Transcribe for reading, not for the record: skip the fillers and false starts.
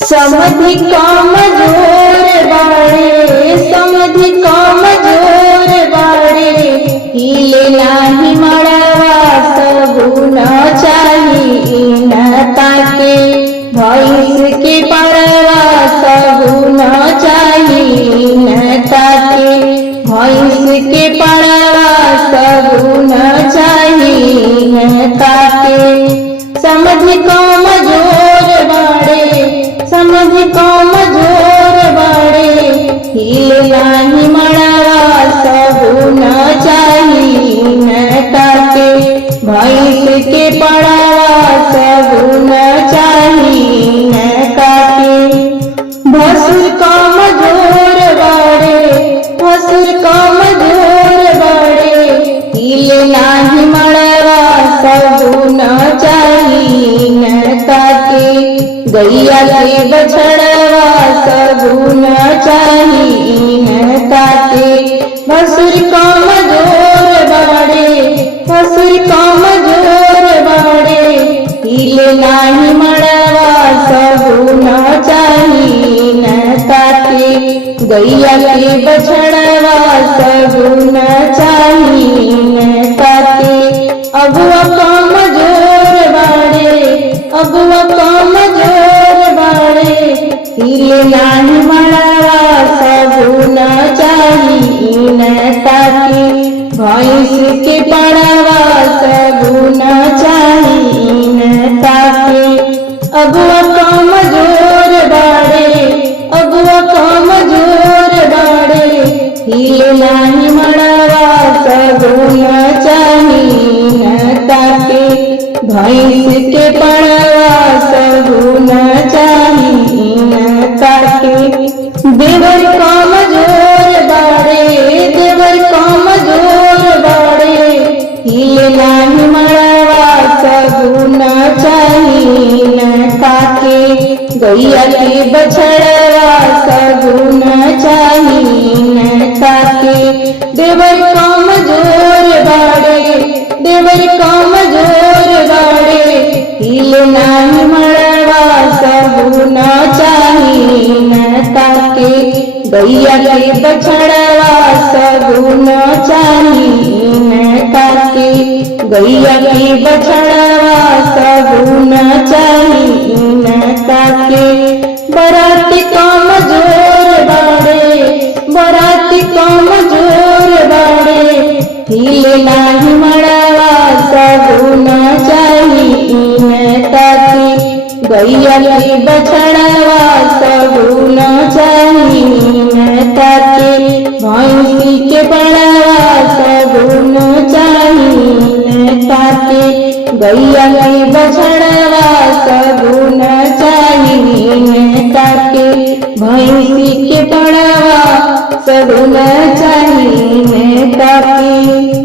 समधि कमजोर बाड़े, समधि कमजोर बाड़े, हिले नाही मड़वा सबू न चाही न ताके। भैंस के पड़वा सबू न चाही न ताके। भैंस के पड़वा सबू न चाही न ताके। समधि कमजोर बाड़े, समधि कमजोर बाड़े, हिले नाही मड़वा सबू न चाही न ताके। भैंस के पड़वा सबू न चाही न ताके। भसुर कमजोर बाड़े, भसुर कमजोर बाड़े, हिले नाही मड़वा सबू न चाही न ताके। गैया के बछड़वा सबू न चाही न ताके। भसुर कमजोर बाड़े, भसुर कमजोर बाड़े, हिले नाही मड़वा सबू न चाही न ताके। गैया के बछड़वा सबू न चाही न ताके। अगुआ कमजोर बाड़े, अगुआ कमजोर बाड़े, हिले नाही मड़वा सबू न चाही न ताके। भैंस के पड़वा सबू न चाही न ताके। अगुआ कमजोर बाड़े, अगुआ कमजोर बाड़े, हिले नाही मड़वा सबू न चाही न ताके। भैंस के पड़वा सबू न चाही न ताके। देवर कमजोर बाड़े, देवर कमजोर बाड़े, हिले नाही मड़वा सबू न चाही न ताके। गैया के बछड़वा सबू न चाही न ताके। देवर कमजोर बाड़े, देवर कमजोर बाड़े, हिले नाही मड़वा सबू न चाही न ताके। गैया के बछड़वा सबू न चाही न ताके। गैया के बछड़वा सबू न चाही न ताके। बराती कमजोर बाड़े, बराती कमजोर बाड़े, हिले नाही मड़वा सबू न चाही न ताके। गैया के बछड़वा सबू न चाही न ताके। भैंस के पड़वा सबू न चाही न ताके। गैया के बछड़वा सबू न चाही न ताके। भैंस के पड़वा सबू न चाही न ताके।